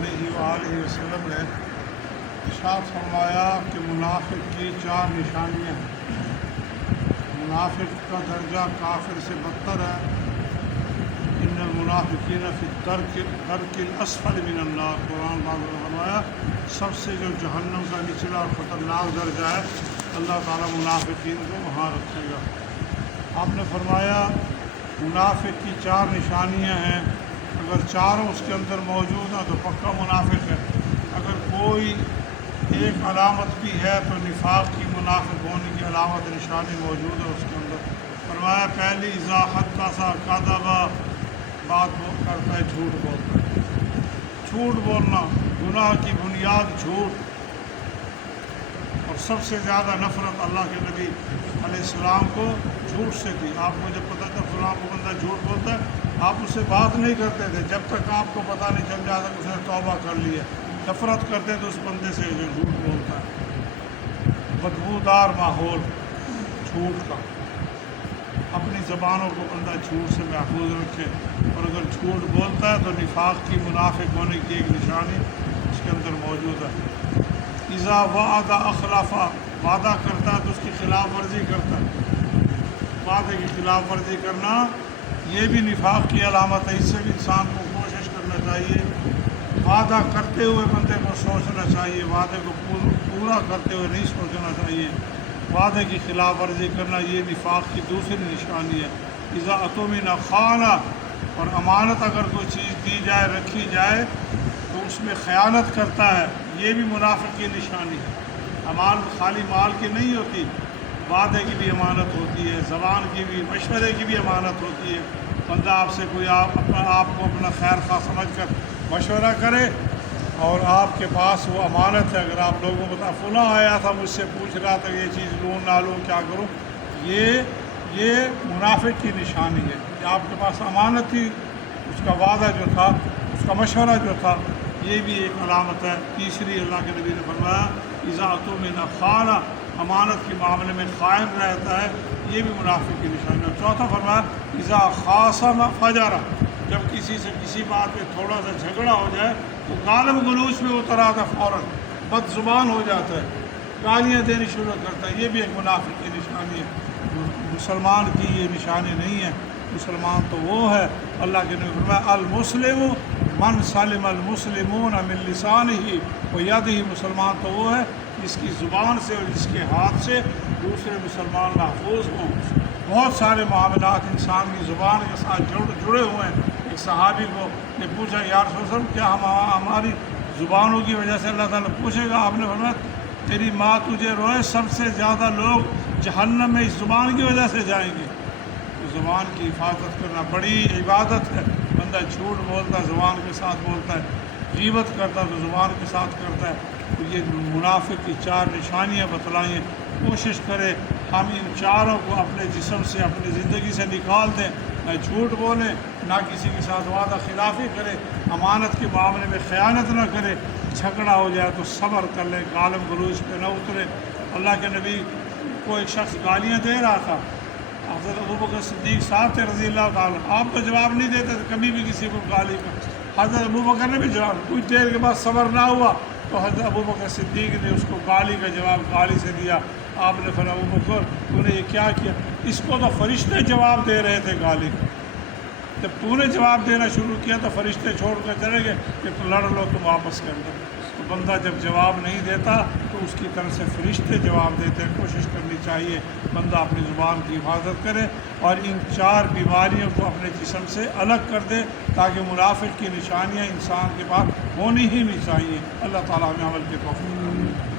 علیہ وآلہ وسلم نے ارشاد فرمایا کہ منافق کی 4 نشانیاں ہیں۔ منافق کا درجہ کافر سے بدتر ہے۔ ان المنافقین فی الدرک الاسفل من النار، قرآن پاک نے فرمایا سب سے جو جہنم کا نچلا اور خطرناک درجہ ہے، اللہ تعالیٰ منافقین کو وہاں رکھے گا۔ آپ نے فرمایا منافق کی 4 نشانیاں ہیں، اگر چاروں اس کے اندر موجود ہیں تو پکا منافق ہے۔ اگر کوئی ایک علامت بھی ہے تو نفاق کی، منافق ہونے کی علامت نشانی موجود ہے اس کے اندر۔ فرمایا پہلی اذا حدث کذب، بات کرتا ہے جھوٹ بولتا ہے۔ جھوٹ بولنا، گناہ کی بنیاد جھوٹ، اور سب سے زیادہ نفرت اللہ کے نبی علیہ السلام کو جھوٹ سے تھی۔ آپ کو جب پتہ تھا فلاں کو بندہ جھوٹ بولتا ہے، آپ اس سے بات نہیں کرتے تھے جب تک آپ کو پتہ نہیں چل جاتا کہ اس نے توبہ کر لی ہے۔ نفرت کرتے تھے اس بندے سے جو جھوٹ بولتا ہے۔ بدبودار ماحول جھوٹ کا، اپنی زبانوں کو بندہ جھوٹ سے محفوظ رکھے، اور اگر جھوٹ بولتا ہے تو نفاق کی، منافق ہونے کی ایک نشانی اس کے اندر موجود ہے۔ اذا وعد اخلف، وعدہ کرتا ہے تو اس کی خلاف ورزی کرتا ہے۔ وعدے کی خلاف ورزی کرنا یہ بھی نفاق کی علامت ہے۔ اس سے بھی انسان کو کوشش کرنا چاہیے، وعدہ کرتے ہوئے بندے کو سوچنا چاہیے، وعدے کو پورا کرتے ہوئے نہیں سوچنا چاہیے۔ وعدے کی خلاف ورزی کرنا یہ نفاق کی دوسری نشانی ہے۔ اذا اؤتمن خان، اور امانت اگر کوئی چیز دی جائے، رکھی جائے تو اس میں خیانت کرتا ہے، یہ بھی منافق کی نشانی ہے۔ امانت خالی مال کی نہیں ہوتی، وعدے کی بھی امانت ہوتی ہے، زبان کی بھی، مشورے کی بھی امانت ہوتی ہے۔ بندہ آپ سے کوئی آپ کو اپنا خیر خواہ سمجھ کر مشورہ کرے، اور آپ کے پاس وہ امانت ہے، اگر آپ لوگوں کو بتا فلاں آیا تھا مجھ سے پوچھ رہا تھا یہ چیز لوں نہ لوں کیا کروں، یہ منافق کی نشانی ہے کہ آپ کے پاس امانت تھی، اس کا وعدہ جو تھا، اس کا مشورہ جو تھا، یہ بھی ایک علامت ہے۔ تیسری اللہ کے نبی نے فرمایا اذا اؤتمن خان، امانت کے معاملے میں قائم رہتا ہے، یہ بھی منافق کی نشانی ہے۔ چوتھا فرمایا اذا خاصم فجر، جب کسی سے کسی بات پہ تھوڑا سا جھگڑا ہو جائے تو غالب گلوچ میں اتر آتا، فوراً بد زبان ہو جاتا ہے، گالیاں دینی شروع کرتا ہے، یہ بھی ایک منافق کی نشانی ہے۔ مسلمان کی یہ نشانی نہیں ہے۔ مسلمان تو وہ ہے، اللہ کے نبی فرمایا المسلم من سلم المسلمون من لسانہ ویدہ، مسلمان تو وہ ہے جس کی زبان سے اور جس کے ہاتھ سے دوسرے مسلمان محفوظ ہوں۔ بہت سارے معاملات انسان کی زبان کے ساتھ جڑے ہوئے ہیں۔ ایک صحابی کو نے پوچھا یا رسول اللہ، کیا ہماری زبانوں کی وجہ سے اللہ تعالیٰ پوچھے گا؟ آپ نے فرمایا تیری ماں تجھے روئے، سب سے زیادہ لوگ جہنم میں اس زبان کی وجہ سے جائیں گے۔ تو زبان کی حفاظت کرنا بڑی عبادت ہے۔ بندہ جھوٹ بولتا ہے زبان کے ساتھ بولتا ہے، غیبت کرتا ہے تو زبان کے ساتھ کرتا ہے۔ تو یہ منافق کی 4 نشانیاں بتلائیں، کوشش کرے ہم ان چاروں کو اپنے جسم سے، اپنی زندگی سے نکال دیں۔ نہ جھوٹ بولے، نہ کسی کے ساتھ وعدہ خلافی کرے، امانت کے معاملے میں خیانت نہ کرے، جھگڑا ہو جائے تو صبر کر لے، غالب گلوچ پہ نہ اترے۔ اللہ کے نبی کو ایک شخص گالیاں دے رہا تھا، حضرت ابوبکر صدیق صاحب تھے رضی اللہ تعالیٰ، آپ تو جواب نہیں دیتے تھے کبھی بھی کسی کو گالی کا۔ حضرت ابوبکر نے بھی جواب، کچھ دیر کے بعد صبر نہ ہوا تو حضرت ابوبکر صدیق نے اس کو گالی کا جواب گالی سے دیا۔ آپ نے فرمایا ابوبکر تو نے یہ کیا کیا؟ اس کو تو فرشتے جواب دے رہے تھے گالی کا، جب تو نے جواب دینا شروع کیا تو فرشتے چھوڑ کر چلے گئے کہ تم لڑ لو تم آپس کے اندر۔ تو بندہ جب جواب نہیں دیتا تو اس کی طرف سے فرشتے جواب دیتے ہیں۔ کوشش کرنی چاہیے بندہ اپنی زبان کی حفاظت کرے اور ان 4 بیماریوں کو اپنے جسم سے الگ کر دے، تاکہ منافق کی نشانیاں انسان کے پاس ہونی ہی نہیں چاہیے۔ اللہ تعالیٰ ہمیں عمل کے توفیق دے۔